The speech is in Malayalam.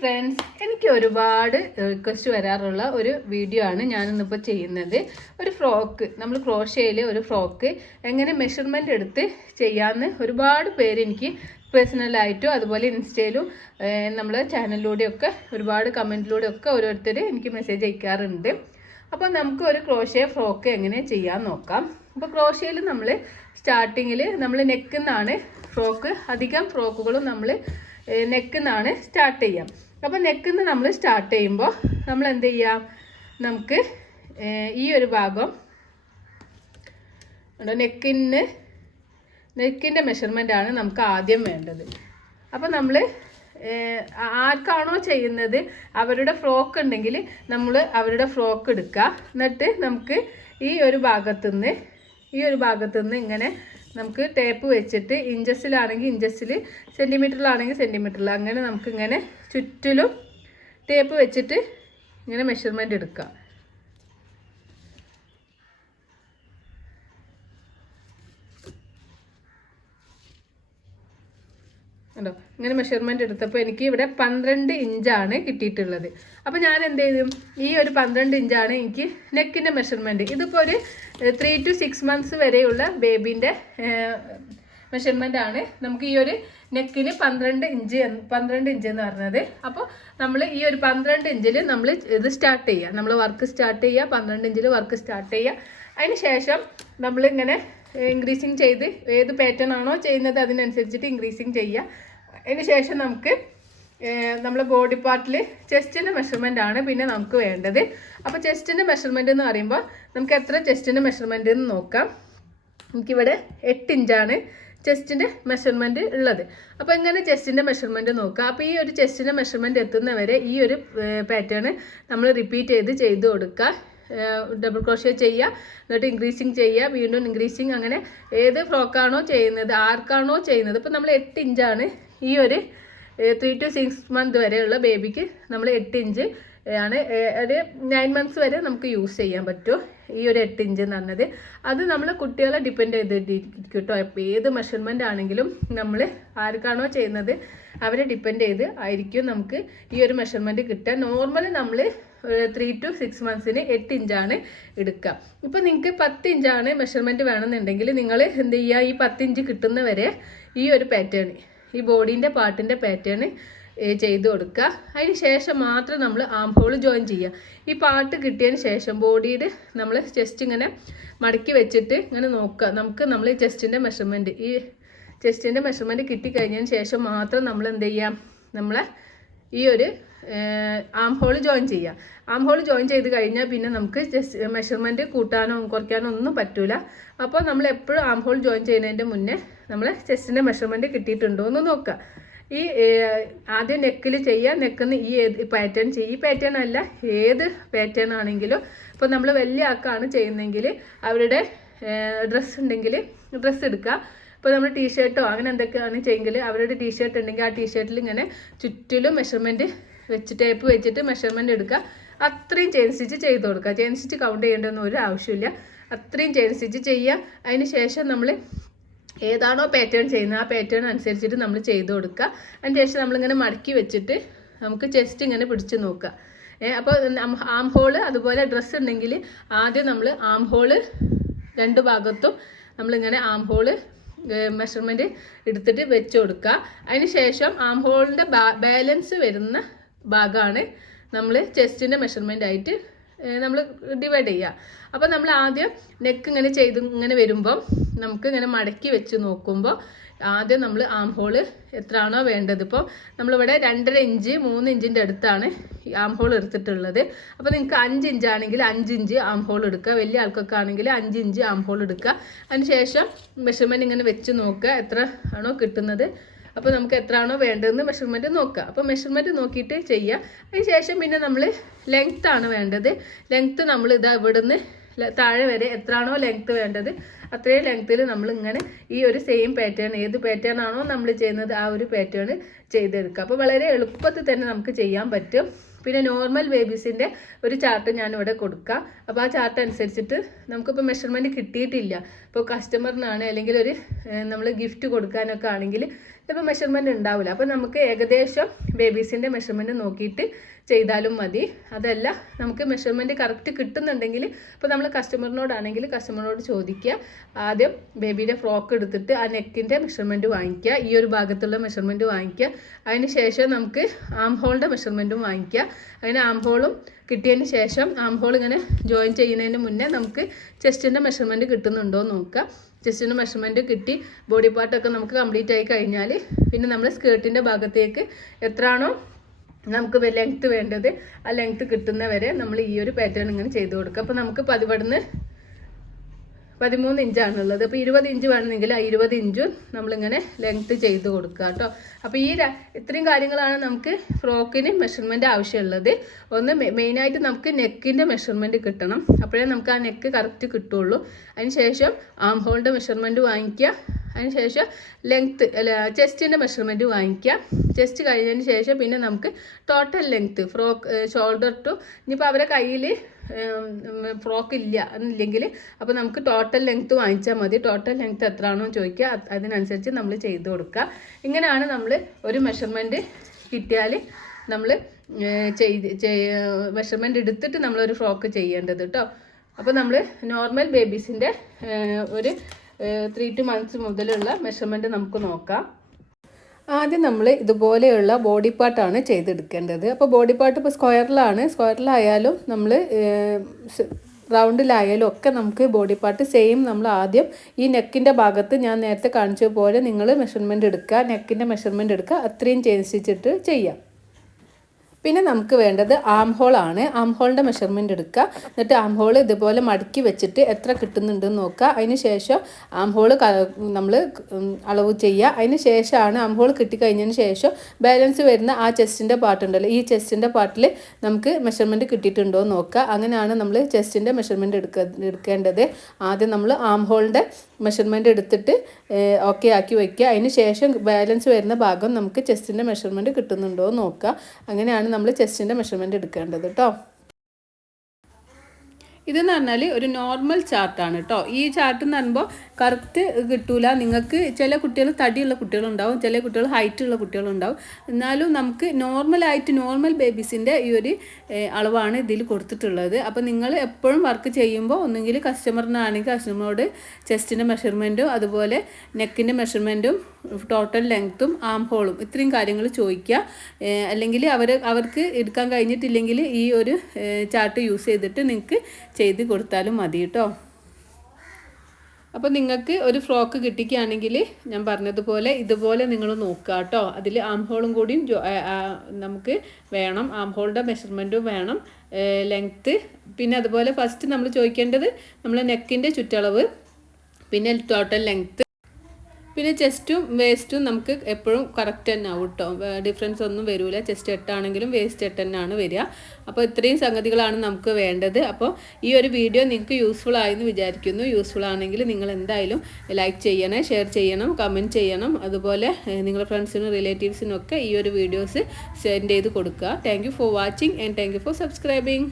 ഫ്രണ്ട്സ് എനിക്ക് ഒരുപാട് റിക്വസ്റ്റ് വരാറുള്ള ഒരു വീഡിയോ ആണ് ഞാനിന്നിപ്പോൾ ചെയ്യുന്നത്. ഒരു ഫ്രോക്ക് നമ്മൾ ക്രോഷയിലെ ഒരു ഫ്രോക്ക് എങ്ങനെ മെഷർമെന്റ് എടുത്ത് ചെയ്യാമെന്ന് ഒരുപാട് പേര് എനിക്ക് പേഴ്സണലായിട്ടും അതുപോലെ ഇൻസ്റ്റയിലും നമ്മൾ ചാനലിലൂടെയൊക്കെ ഒരുപാട് കമന്റിലൂടെയൊക്കെ ഓരോരുത്തർ എനിക്ക് മെസ്സേജ് അയക്കാറുണ്ട്. അപ്പോൾ നമുക്ക് ഒരു ക്രോഷയ ഫ്രോക്ക് എങ്ങനെ ചെയ്യാൻ നോക്കാം. അപ്പോൾ ക്രോഷയിൽ നമ്മൾ സ്റ്റാർട്ടിങ്ങിൽ നമ്മൾ നെക്കുന്നാണ് ഫ്രോക്ക് അധികം ഫ്രോക്കുകളും നമ്മൾ നെക്കുന്നാണ് സ്റ്റാർട്ട് ചെയ്യാം. അപ്പോൾ നെക്കിന്ന് നമ്മൾ സ്റ്റാർട്ട് ചെയ്യുമ്പോൾ നമ്മൾ എന്ത് ചെയ്യാം നമുക്ക് ഈ ഒരു ഭാഗം നെക്കിന് നെക്കിന്റെ ആണ് നമുക്ക് ആദ്യം വേണ്ടത്. അപ്പോൾ നമ്മൾ ആർക്കാണോ ചെയ്യുന്നത് അവരുടെ ഫ്രോക്ക് ഉണ്ടെങ്കിൽ നമ്മൾ അവരുടെ ഫ്രോക്ക് എടുക്കുക എന്നിട്ട് നമുക്ക് ഈ ഒരു ഭാഗത്തുനിന്ന് ഈ ഒരു ഭാഗത്തുനിന്ന് ഇങ്ങനെ നമുക്ക് ടേപ്പ് വെച്ചിട്ട് ഇഞ്ചസിലാണെങ്കിൽ ഇഞ്ചസിൽ സെന്റിമീറ്ററിലാണെങ്കിൽ സെന്റിമീറ്ററിൽ അങ്ങനെ നമുക്കിങ്ങനെ ചുറ്റിലും ടേപ്പ് വെച്ചിട്ട് ഇങ്ങനെ മെഷർമെന്റ് എടുക്കുക കണ്ടോ? ഇങ്ങനെ മെഷർമെന്റ് എടുത്തപ്പോൾ എനിക്ക് ഇവിടെ പന്ത്രണ്ട് ഇഞ്ചാണ് കിട്ടിയിട്ടുള്ളത്. അപ്പോൾ ഞാൻ എന്ത് ചെയ്യും? ഈ ഒരു പന്ത്രണ്ട് ഇഞ്ചാണ് എനിക്ക് നെക്കിന്റെ മെഷർമെന്റ് ഇതിപ്പോൾ ഒരു ത്രീ ടു സിക്സ് മന്ത്സ് വരെയുള്ള ബേബീന്റെ മെഷർമെന്റ് ആണ് നമുക്ക് ഈ ഒരു നെക്കിന് പന്ത്രണ്ട് ഇഞ്ച് പന്ത്രണ്ട് ഇഞ്ച് എന്ന് പറഞ്ഞത്. അപ്പോൾ നമ്മൾ ഈ ഒരു പന്ത്രണ്ട് ഇഞ്ചിൽ നമ്മൾ ഇത് സ്റ്റാർട്ട് ചെയ്യുക നമ്മൾ വർക്ക് സ്റ്റാർട്ട് ചെയ്യുക പന്ത്രണ്ട് ഇഞ്ചിൽ വർക്ക് സ്റ്റാർട്ട് ചെയ്യുക അതിന് ശേഷം നമ്മളിങ്ങനെ ഇൻക്രീസിങ് ചെയ്ത് ഏത് പാറ്റേൺ ആണോ ചെയ്യുന്നത് അതിനനുസരിച്ചിട്ട് ഇൻക്രീസിങ് ചെയ്യുക അതിന് ശേഷം നമുക്ക് നമ്മളെ ബോഡി പാർട്ടിൽ ചെസ്റ്റിന്റെ മെഷർമെന്റ് ആണ് പിന്നെ നമുക്ക് വേണ്ടത്. അപ്പോൾ ചെസ്റ്റിന്റെ മെഷർമെന്റ് എന്ന് പറയുമ്പോൾ നമുക്ക് എത്ര ചെസ്റ്റിന്റെ മെഷർമെന്റ് എന്ന് നോക്കാം. എനിക്കിവിടെ എട്ട് ഇഞ്ചാണ് ചെസ്റ്റിന്റെ മെഷർമെന്റ് ഉള്ളത്. അപ്പോൾ എങ്ങനെ ചെസ്റ്റിന്റെ മെഷർമെന്റ് നോക്കുക അപ്പോൾ ഈ ഒരു ചെസ്റ്റിന്റെ മെഷർമെന്റ് എത്തുന്നവരെ ഈ ഒരു പാറ്റേൺ നമ്മൾ റിപ്പീറ്റ് ചെയ്ത് ചെയ്ത് കൊടുക്കുക ഡബിൾ ക്രോഷ്യ ചെയ്യുക എന്നിട്ട് ഇൻക്രീസിങ് ചെയ്യുക വീണ്ടും ഇൻക്രീസിങ് അങ്ങനെ ഏത് ഫ്രോക്കാണോ ചെയ്യുന്നത് ആർക്കാണോ ചെയ്യുന്നത്. ഇപ്പോൾ നമ്മൾ എട്ട് ഇഞ്ചാണ് ഈ ഒരു ത്രീ ടു സിക്സ് മന്ത് വരെയുള്ള ബേബിക്ക് നമ്മൾ എട്ട് ഇഞ്ച് ആണ് ഒരു നയൻ മന്ത്സ് വരെ നമുക്ക് യൂസ് ചെയ്യാൻ പറ്റും. ഈ ഒരു എട്ട് ഇഞ്ച് എന്ന് പറഞ്ഞത്. അത് നമ്മൾ കുട്ടികളെ ഡിപ്പെൻഡ് ചെയ്തിട്ടിരിക്കും കേട്ടോ ഏത് മെഷർമെന്റ് ആണെങ്കിലും നമ്മൾ ആർക്കാണോ ചെയ്യുന്നത് അവരെ ഡിപ്പെൻഡ് ചെയ്ത് ആയിരിക്കും നമുക്ക് ഈ ഒരു മെഷർമെന്റ് കിട്ടുക. നോർമലി നമ്മൾ ത്രീ ടു സിക്സ് മന്ത്സിന് എട്ട് ഇഞ്ചാണ് എടുക്കുക. ഇപ്പോൾ നിങ്ങൾക്ക് പത്ത് ഇഞ്ചാണ് മെഷർമെന്റ് വേണമെന്നുണ്ടെങ്കിൽ നിങ്ങൾ എന്ത് ചെയ്യുക? ഈ പത്ത് ഇഞ്ച് കിട്ടുന്നവരെ ഈ ഒരു പാറ്റേൺ ഈ ബോഡീന്റെ പാർട്ടിന്റെ പാറ്റേൺ ചെയ്ത് കൊടുക്കുക അതിന് ശേഷം മാത്രം നമ്മൾ ആം ഹോൾ ജോയിൻ ചെയ്യുക ഈ പാർട്ട് കിട്ടിയതിന് ശേഷം ബോഡിയുടെ നമ്മൾ ചെസ്റ്റ് ഇങ്ങനെ മടക്കി വെച്ചിട്ട് ഇങ്ങനെ നോക്കുക നമുക്ക് നമ്മൾ ഈ ചെസ്റ്റിന്റെ മെഷർമെന്റ് ഈ ചെസ്റ്റിന്റെ മെഷർമെന്റ് കിട്ടിക്കഴിഞ്ഞതിന് ശേഷം മാത്രം നമ്മൾ എന്ത് ചെയ്യാം? നമ്മളെ ഈ ഒരു ആം ഹോൾ ജോയിൻ ചെയ്യുക ആം ഹോൾ ജോയിൻ ചെയ്ത് കഴിഞ്ഞാൽ പിന്നെ നമുക്ക് ജസ്റ്റ് മെഷർമെന്റ് കൂട്ടാനോ കുറയ്ക്കാനോ ഒന്നും പറ്റൂല. അപ്പോൾ നമ്മൾ എപ്പോഴും ആം ഹോൾ ജോയിൻ ചെയ്യുന്നതിന്റെ മുന്നേ നമ്മൾ ചെസ്റ്റിന്റെ മെഷർമെന്റ് കിട്ടിയിട്ടുണ്ടോ എന്ന് നോക്കുക ഈ ആദ്യം നെക്കിൽ ചെയ്യുക നെക്കിന്ന് ഈ ഏത് പാറ്റേൺ ചെയ്യുക ഈ പാറ്റേൺ അല്ല ഏത് പാറ്റേൺ ആണെങ്കിലും ഇപ്പോൾ നമ്മൾ വലിയ ആൾക്കാണ് ചെയ്യുന്നതെങ്കിൽ അവരുടെ ഡ്രസ്സ് ഉണ്ടെങ്കിൽ ഡ്രസ്സ് എടുക്കുക ഇപ്പോൾ നമ്മൾ ടീഷർട്ടോ അങ്ങനെ എന്തൊക്കെയാണ് ചെയ്യുമെങ്കിൽ അവരുടെ ടീഷർട്ട് ഉണ്ടെങ്കിൽ ആ ടീഷർട്ടിൽ ഇങ്ങനെ ചുറ്റിലും മെഷർമെന്റ് വെച്ച് ടേപ്പ് വെച്ചിട്ട് മെഷർമെന്റ് എടുക്കുക അത്രയും ചെയിൻ സ്റ്റിച്ച് ചെയ്ത് കൊടുക്കുക ചെയിൻ സ്റ്റിച്ച് കൗണ്ട് ചെയ്യേണ്ടതൊന്നും ഒരു ആവശ്യമില്ല. അത്രയും ചെയിൻ സ്റ്റിച്ച് ചെയ്യുക അതിന് ശേഷം നമ്മൾ ഏതാണോ പാറ്റേൺ ചെയ്യുന്നത് ആ പാറ്റേൺ അനുസരിച്ചിട്ട് നമ്മൾ ചെയ്ത് കൊടുക്കുക. അതിന് ശേഷം നമ്മളിങ്ങനെ മടക്കി വെച്ചിട്ട് നമുക്ക് ചെസ്റ്റ് ഇങ്ങനെ പിടിച്ച് നോക്കുക. അപ്പോൾ ആം ഹോൾ അതുപോലെ ഡ്രസ്സ് ഉണ്ടെങ്കിൽ ആദ്യം നമ്മൾ ആം ഹോൾ രണ്ട് ഭാഗത്തും നമ്മളിങ്ങനെ ആം ഹോൾ മെഷർമെന്റ് എടുത്തിട്ട് വെച്ച് കൊടുക്കുക. അതിന് ശേഷം ആം ഹോളിന്റെ ബാലൻസ് വരുന്ന ഭാഗമാണ് നമ്മൾ ചെസ്റ്റിന്റെ മെഷർമെന്റ് ആയിട്ട് നമ്മൾ ഡിവൈഡ് ചെയ്യുക അപ്പോൾ നമ്മൾ ആദ്യം നെക്ക് ഇങ്ങനെ ചെയ്ത് ഇങ്ങനെ വരുമ്പോൾ നമുക്ക് ഇങ്ങനെ മടക്കി വെച്ച് നോക്കുമ്പോൾ ആദ്യം നമ്മൾ ആം ഹോൾ എത്രയാണോ വേണ്ടത്. ഇപ്പോൾ നമ്മളിവിടെ രണ്ടര ഇഞ്ച് മൂന്ന് ഇഞ്ചിന്റെ അടുത്താണ് ആം ഹോൾ എടുത്തിട്ടുള്ളത്. അപ്പോൾ നിങ്ങൾക്ക് അഞ്ച് ഇഞ്ചാണെങ്കിൽ അഞ്ച് ഇഞ്ച് ആം ഹോൾ എടുക്കുക. വലിയ ആൾക്കൊക്കെ ആണെങ്കിൽ അഞ്ച് ഇഞ്ച് ആം ഹോൾ എടുക്കുക. അതിന് ശേഷം മെഷർമെന്റ് ഇങ്ങനെ വെച്ച് നോക്കുക എത്ര ആണോ കിട്ടുന്നത്. അപ്പോൾ നമുക്ക് എത്രയാണോ വേണ്ടതെന്ന് മെഷർമെന്റ് നോക്കുക അപ്പോൾ മെഷർമെന്റ് നോക്കിയിട്ട് ചെയ്യുക അതിന് ശേഷം പിന്നെ നമ്മൾ ലെങ്ത് ആണ് വേണ്ടത്. ലെങ്ത്ത് നമ്മൾ ഇതാ ഇവിടുന്ന് താഴെ വരെ എത്രയാണോ ലെങ്ത്ത് വേണ്ടത്? അത്രയും ലെങ്ത്തിൽ നമ്മൾ ഇങ്ങനെ ഈ ഒരു സെയിം പാറ്റേൺ ഏത് പാറ്റേൺ ആണോ നമ്മൾ ചെയ്യുന്നത് ആ ഒരു പാറ്റേൺ ചെയ്തെടുക്കുക അപ്പോൾ വളരെ എളുപ്പത്തിൽ തന്നെ നമുക്ക് ചെയ്യാൻ പറ്റും. പിന്നെ നോർമൽ ബേബീസിന്റെ ഒരു ചാർട്ട് ഞാനിവിടെ കൊടുക്കാം. അപ്പോൾ ആ ചാർട്ട് അനുസരിച്ചിട്ട് നമുക്കിപ്പോൾ മെഷർമെന്റ് കിട്ടിയിട്ടില്ല. ഇപ്പോൾ കസ്റ്റമറിനാണ് അല്ലെങ്കിൽ ഒരു നമ്മൾ ഗിഫ്റ്റ് കൊടുക്കാനൊക്കെ ആണെങ്കിൽ ചിലപ്പോൾ മെഷർമെന്റ് ഉണ്ടാവില്ല അപ്പോൾ നമുക്ക് ഏകദേശം ബേബീസിന്റെ മെഷർമെന്റ് നോക്കിയിട്ട് ചെയ്താലും മതി. അതല്ല നമുക്ക് മെഷർമെന്റ് കറക്റ്റ് കിട്ടുന്നുണ്ടെങ്കിൽ ഇപ്പോൾ നമ്മൾ കസ്റ്റമറിനോടാണെങ്കിൽ കസ്റ്റമറിനോട് ചോദിക്കുക. ആദ്യം ബേബിയുടെ ഫ്രോക്ക് എടുത്തിട്ട് ആ നെക്കിന്റെ മെഷർമെന്റ് വാങ്ങിക്കുക. ഈ ഒരു ഭാഗത്തുള്ള മെഷർമെന്റ് വാങ്ങിക്കുക. അതിന് ശേഷം നമുക്ക് ആം ഹോളിന്റെ മെഷർമെന്റും വാങ്ങിക്കുക. അതിന് ആം ഹോളും കിട്ടിയതിന് ശേഷം ആം ഹോൾ ഇങ്ങനെ ജോയിൻ ചെയ്യുന്നതിന് മുന്നേ നമുക്ക് ചെസ്റ്റിന്റെ മെഷർമെന്റ് കിട്ടുന്നുണ്ടോ എന്ന് നോക്കുക ചെസ്റ്റിന്റെ മെഷർമെന്റ് കിട്ടി ബോഡി പാർട്ടൊക്കെ നമുക്ക് കംപ്ലീറ്റ് ആയി കഴിഞ്ഞാൽ പിന്നെ നമ്മൾ സ്കേർട്ടിന്റെ ഭാഗത്തേക്ക് എത്രയാണോ നമുക്ക് ലെങ്ത്ത് വേണ്ടത് ആ ലെങ്ത്ത് കിട്ടുന്നവരെ നമ്മൾ ഈ ഒരു പാറ്റേൺ ഇങ്ങനെ ചെയ്ത് കൊടുക്കുക അപ്പോൾ നമുക്ക് പതിവിടുന്ന് പതിമൂന്ന് ഇഞ്ചാണുള്ളത്. അപ്പോൾ ഇരുപത് ഇഞ്ച് വേണമെങ്കിൽ ആ ഇരുപത് ഇഞ്ചും നമ്മളിങ്ങനെ ലെങ്ത്ത് ചെയ്ത് കൊടുക്കുക കേട്ടോ. അപ്പോൾ ഈ ഇത്രയും കാര്യങ്ങളാണ് നമുക്ക് ഫ്രോക്കിന് മെഷർമെന്റ് ആവശ്യമുള്ളത്. ഒന്ന് മെയിനായിട്ട് നമുക്ക് നെക്കിന്റെ മെഷർമെന്റ് കിട്ടണം. അപ്പോഴേ നമുക്ക് ആ നെക്ക് കറക്റ്റ് കിട്ടുള്ളൂ. അതിനുശേഷം ആം ഹോളിന്റെ മെഷർമെന്റ് വാങ്ങിക്കുക. അതിന് ശേഷം ലെങ്ത്ത് അല്ല ചെസ്റ്റിന്റെ മെഷർമെന്റ് വാങ്ങിക്കുക. ചെസ്റ്റ് കഴിഞ്ഞതിന് ശേഷം പിന്നെ നമുക്ക് total length frock shoulder to ഇനിയിപ്പോൾ അവരെ കയ്യിൽ ഫ്രോക്ക് ഇല്ല എന്നില്ലെങ്കിൽ അപ്പോൾ നമുക്ക് ടോട്ടൽ ലെങ്ത്ത് വാങ്ങിച്ചാൽ മതി. ടോട്ടൽ ലെങ്ത്ത് എത്രയാണോ ചോദിക്കുക. അതിനനുസരിച്ച് നമ്മൾ ചെയ്ത് കൊടുക്കുക. ഇങ്ങനെയാണ് നമ്മൾ ഒരു മെഷർമെന്റ് കിട്ടിയാൽ നമ്മൾ ചെയ്ത് മെഷർമെന്റ് എടുത്തിട്ട് നമ്മളൊരു ഫ്രോക്ക് ചെയ്യേണ്ടത് കേട്ടോ അപ്പോൾ നമ്മൾ നോർമൽ ബേബീസിന്റെ ഒരു ത്രീ ടു മന്ത്സ് മുതലുള്ള മെഷർമെന്റ് നമുക്ക് നോക്കാം. ആദ്യം നമ്മൾ ഇതുപോലെയുള്ള ബോഡി പാർട്ടാണ് ചെയ്തെടുക്കേണ്ടത്. അപ്പോൾ ബോഡി പാർട്ട് ഇപ്പോൾ സ്ക്വയറിലാണ് സ്ക്വയറിലായാലും നമ്മൾ റൗണ്ടിലായാലും ഒക്കെ നമുക്ക് ബോഡി പാർട്ട് സെയിം നമ്മൾ ആദ്യം ഈ നെക്കിന്റെ ഭാഗത്ത് ഞാൻ നേരത്തെ കാണിച്ച പോലെ നിങ്ങൾ മെഷർമെന്റ് എടുക്കുക നെക്കിന്റെ മെഷർമെന്റ് എടുക്കുക. അത്രയും ചേച്ചിട്ട് ചെയ്യാം. പിന്നെ നമുക്ക് വേണ്ടത് ആം ഹോളാണ് ആം ഹോളിന്റെ മെഷർമെന്റ് എടുക്കുക. എന്നിട്ട് ആം ഹോൾ ഇതുപോലെ മടക്കി വെച്ചിട്ട് എത്ര കിട്ടുന്നുണ്ടെന്ന് നോക്കുക. അതിന് ശേഷം ആം ഹോൾ നമ്മൾ അളവ് ചെയ്യുക. അതിന് ശേഷമാണ് ആം ഹോൾ കിട്ടിക്കഴിഞ്ഞതിന് ശേഷം ബാലൻസ് വരുന്ന ആ ചെസ്റ്റിന്റെ പാർട്ടുണ്ടല്ലോ ഈ ചെസ്റ്റിന്റെ പാർട്ടിൽ നമുക്ക് മെഷർമെന്റ് കിട്ടിയിട്ടുണ്ടോ എന്ന് നോക്കുക. അങ്ങനെയാണ് നമ്മൾ ചെസ്റ്റിന്റെ മെഷർമെന്റ് എടുക്ക എടുക്കേണ്ടത്. ആദ്യം നമ്മൾ ആം ഹോളിന്റെ മെഷർമെന്റ് എടുത്തിട്ട് ഓക്കെ ആക്കി വയ്ക്കുക അതിന് ശേഷം ബാലൻസ് വരുന്ന ഭാഗം നമുക്ക് ചെസ്റ്റിന്റെ മെഷർമെന്റ് കിട്ടുന്നുണ്ടോ എന്ന് നോക്കുക. അങ്ങനെയാണ് നമ്മൾ ചെസ്റ്റിന്റെ മെഷർമെന്റ് എടുക്കേണ്ടത് കേട്ടോ ഇതെന്ന് പറഞ്ഞാൽ ഒരു നോർമൽ ചാർട്ടാണ് കേട്ടോ ഈ ചാർട്ട് എന്ന് പറയുമ്പോൾ കറക്റ്റ് കിട്ടൂല. നിങ്ങൾക്ക് ചില കുട്ടികൾ തടിയുള്ള കുട്ടികളുണ്ടാവും ചില കുട്ടികൾ ഹൈറ്റ് ഉള്ള കുട്ടികളുണ്ടാവും. എന്നാലും നമുക്ക് നോർമലായിട്ട് നോർമൽ ബേബീസിന്റെ ഈ ഒരു അളവാണ് ഇതിൽ കൊടുത്തിട്ടുള്ളത്. അപ്പോൾ നിങ്ങൾ എപ്പോഴും വർക്ക് ചെയ്യുമ്പോൾ ഒന്നുകിൽ കസ്റ്റമറിനാണെങ്കിൽ കസ്റ്റമറോട് ചെസ്റ്റിന്റെ മെഷർമെന്റും അതുപോലെ നെക്കിന്റെ മെഷർമെന്റും ടോട്ടൽ ലെങ്ത്തും ആം ഹോളും ഇത്രയും കാര്യങ്ങൾ ചോദിക്കുക. അല്ലെങ്കിൽ അവർ അവർക്ക് എടുക്കാൻ കഴിഞ്ഞിട്ടില്ലെങ്കിൽ ഈ ഒരു ചാർട്ട് യൂസ് ചെയ്തിട്ട് നിങ്ങൾക്ക് ചെയ്ത് കൊടുത്താലും മതി കേട്ടോ. അപ്പോൾ നിങ്ങൾക്ക് ഒരു ഫ്രോക്ക് കിട്ടിക്കുകയാണെങ്കിൽ ഞാൻ പറഞ്ഞതുപോലെ ഇതുപോലെ നിങ്ങൾ നോക്കുക കേട്ടോ. അതിൽ ആം ഹോളും കൂടിയും നമുക്ക് വേണം. ആം ഹോളിന്റെ മെഷർമെന്റും വേണം. ലെങ്ത്ത് പിന്നെ അതുപോലെ ഫസ്റ്റ് നമ്മൾ ചോദിക്കേണ്ടത് നമ്മൾ നെക്കിന്റെ ചുറ്റളവ് പിന്നെ ടോട്ടൽ ലെങ്ത്ത് പിന്നെ ചെസ്റ്റും വേസ്റ്റും നമുക്ക് എപ്പോഴും കറക്റ്റ് തന്നെ ആവും കേട്ടോ ഡിഫറൻസ് ഒന്നും വരില്ല ചെസ്റ്റ് എട്ടാണെങ്കിലും വേസ്റ്റ് എട്ട് തന്നെയാണ് വരിക അപ്പോൾ ഇത്രയും സംഗതികളാണ് നമുക്ക് വേണ്ടത്. അപ്പോൾ ഈ ഒരു വീഡിയോ നിങ്ങൾക്ക് യൂസ്ഫുൾ ആയെന്ന് വിചാരിക്കുന്നു. യൂസ്ഫുൾ ആണെങ്കിൽ നിങ്ങൾ എന്തായാലും ലൈക്ക് ചെയ്യണേ ഷെയർ ചെയ്യണം കമന്റ് ചെയ്യണം. അതുപോലെ നിങ്ങളുടെ ഫ്രണ്ട്സിനും റിലേറ്റീവ്സിനും ഒക്കെ ഈ ഒരു വീഡിയോസ് സെൻഡ് ചെയ്ത് കൊടുക്കുക. Thank for watching and thank for subscribing